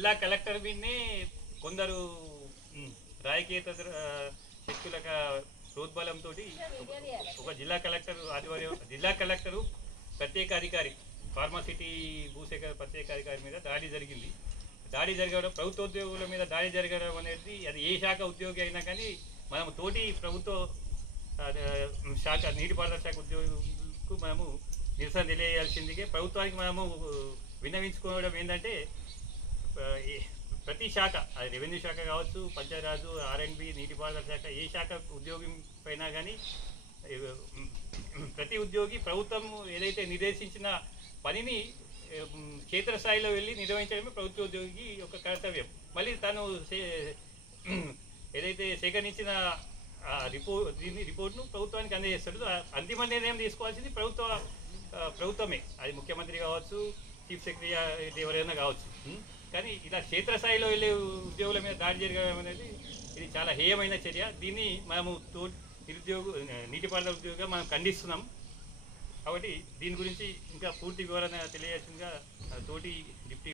జిల్లా కలెక్టర్ మీదనే కొందరు రాజకీయ రాజకీయేతర శక్తుల ప్రోద్బలంతో ఒక జిల్లా కలెక్టర్ ఆధ్వర్యం జిల్లా కలెక్టరు ప్రత్యేక అధికారి ఫార్మాసిటీ భూసేకరణ ప్రత్యేక అధికారి మీద దాడి జరిగింది. దాడి జరగడం ప్రభుత్వ ఉద్యోగుల మీద దాడి జరగడం అనేది అది ఏ శాఖ ఉద్యోగి అయినా కానీ మనం తోటి ప్రభుత్వ శాఖ నీటిపారుదల శాఖ ఉద్యోగులకు మనము నిరసన తెలియజేయాల్సిందికే ప్రభుత్వానికి మనము విన్నవించుకోవడం ఏంటంటే ప్రతి శాఖ అది రెవెన్యూ శాఖ కావచ్చు పంచాయరాజు ఆర్ఎండ్బి నీటిపారుదల శాఖ ఏ శాఖ ఉద్యోగి పైన కానీ ప్రతి ఉద్యోగి ప్రభుత్వం ఏదైతే నిర్దేశించిన పనిని క్షేత్రస్థాయిలో వెళ్ళి నిర్వహించడమే ప్రభుత్వ ఉద్యోగి యొక్క కర్తవ్యం. మళ్ళీ తను ఏదైతే సేకరించిన రిపోర్ట్ దీన్ని రిపోర్ట్ను ప్రభుత్వానికి అందజేస్తాడు. అంతిమ నిర్ణయం తీసుకోవాల్సింది ప్రభుత్వ ప్రభుత్వమే. అది ముఖ్యమంత్రి కావచ్చు చీఫ్ సెక్రటరీ ఎవరైనా కావచ్చు. కానీ ఇలా క్షేత్రస్థాయిలో వెళ్ళే ఉద్యోగుల మీద దాడి జరగడం అనేది ఇది చాలా హేయమైన చర్య. దీన్ని మనము తో నిరుద్యోగ నీటిపారుదల ఉద్యోగిగా మనం ఖండిస్తున్నాం. కాబట్టి దీని గురించి ఇంకా పూర్తి వివరణ తెలియాల్సిందిగా తోటి డిప్యూటీ